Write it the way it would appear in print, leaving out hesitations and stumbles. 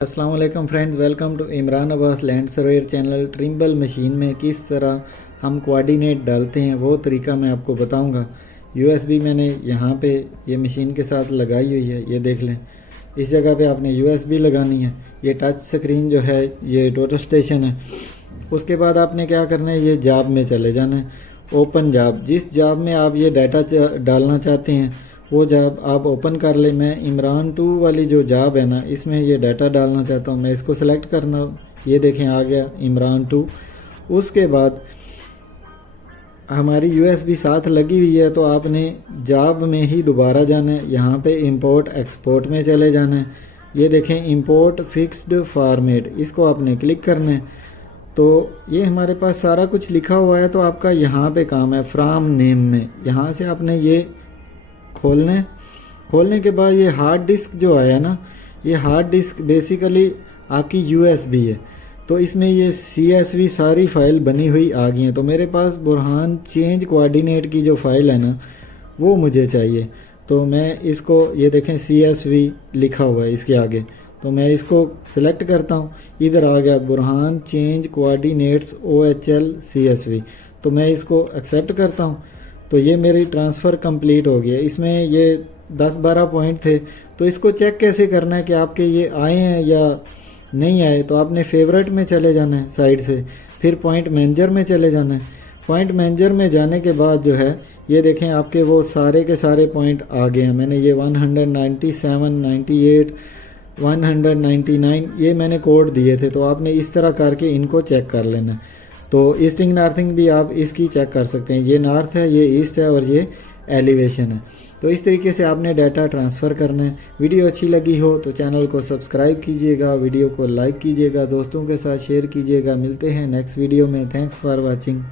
अस्सलाम वालेकुम friends, welcome to Imran Abbas land surveyor channel. Trimble machine में किस तरह हम कोऑर्डिनेट डालते हैं वो तरीका मैं आपको बताऊंगा। यूएसबी मैंने यहाँ पे ये मशीन के साथ लगाई हुई है, ये देख लें। इस जगह पे आपने यूएसबी लगानी है। ये टच स्क्रीन जो है ये टोटल स्टेशन है। उसके बाद आपने क्या करना है, ये जॉब में चले जाना है, ओपन जॉब। जिस जॉब में आप ये डाटा डालना चाहते हैं वो जॉब आप ओपन कर ले। मैं इमरान 2 वाली जो जॉब है ना, इसमें ये डाटा डालना चाहता हूँ, मैं इसको सेलेक्ट करना। ये देखें आ गया इमरान 2। उसके बाद हमारी यूएसबी साथ लगी हुई है तो आपने जॉब में ही दोबारा जाना है। यहाँ पे इंपोर्ट एक्सपोर्ट में चले जाना है। ये देखें इंपोर्ट फिक्स्ड फॉर्मेट, इसको आपने क्लिक करना है। तो ये हमारे पास सारा कुछ लिखा हुआ है। तो आपका यहाँ पे काम है फ्रॉम नेम में, यहाँ से आपने ये खोलने के बाद ये हार्ड डिस्क जो आया ना, ये हार्ड डिस्क बेसिकली आपकी यूएसबी है। तो इसमें ये CSV सारी फाइल बनी हुई आ गई है। तो मेरे पास बुरहान चेंज कोऑर्डिनेट की जो फाइल है ना वो मुझे चाहिए। तो मैं इसको, ये देखें CSV लिखा हुआ है इसके आगे, तो मैं इसको सिलेक्ट करता हूँ। इधर आ गया Burhan change coordinates OHL CSV। तो मैं इसको एक्सेप्ट करता हूँ। तो ये मेरी ट्रांसफ़र कंप्लीट हो गई है। इसमें ये 10-12 पॉइंट थे। तो इसको चेक कैसे करना है कि आपके ये आए हैं या नहीं आए। तो आपने फेवरेट में चले जाना है साइड से, फिर पॉइंट मैनेजर में चले जाना है। पॉइंट मैनेजर में जाने के बाद जो है ये देखें आपके वो सारे के सारे पॉइंट आ गए हैं। मैंने ये 197, 98, 199 ये मैंने कोड दिए थे। तो आपने इस तरह करके इनको चेक कर लेना है। तो ईस्टिंग नॉर्थिंग भी आप इसकी चेक कर सकते हैं। ये नॉर्थ है, ये ईस्ट है और ये एलिवेशन है। तो इस तरीके से आपने डाटा ट्रांसफ़र करना है। वीडियो अच्छी लगी हो तो चैनल को सब्सक्राइब कीजिएगा, वीडियो को लाइक कीजिएगा, दोस्तों के साथ शेयर कीजिएगा। मिलते हैं नेक्स्ट वीडियो में। Thanks for watching.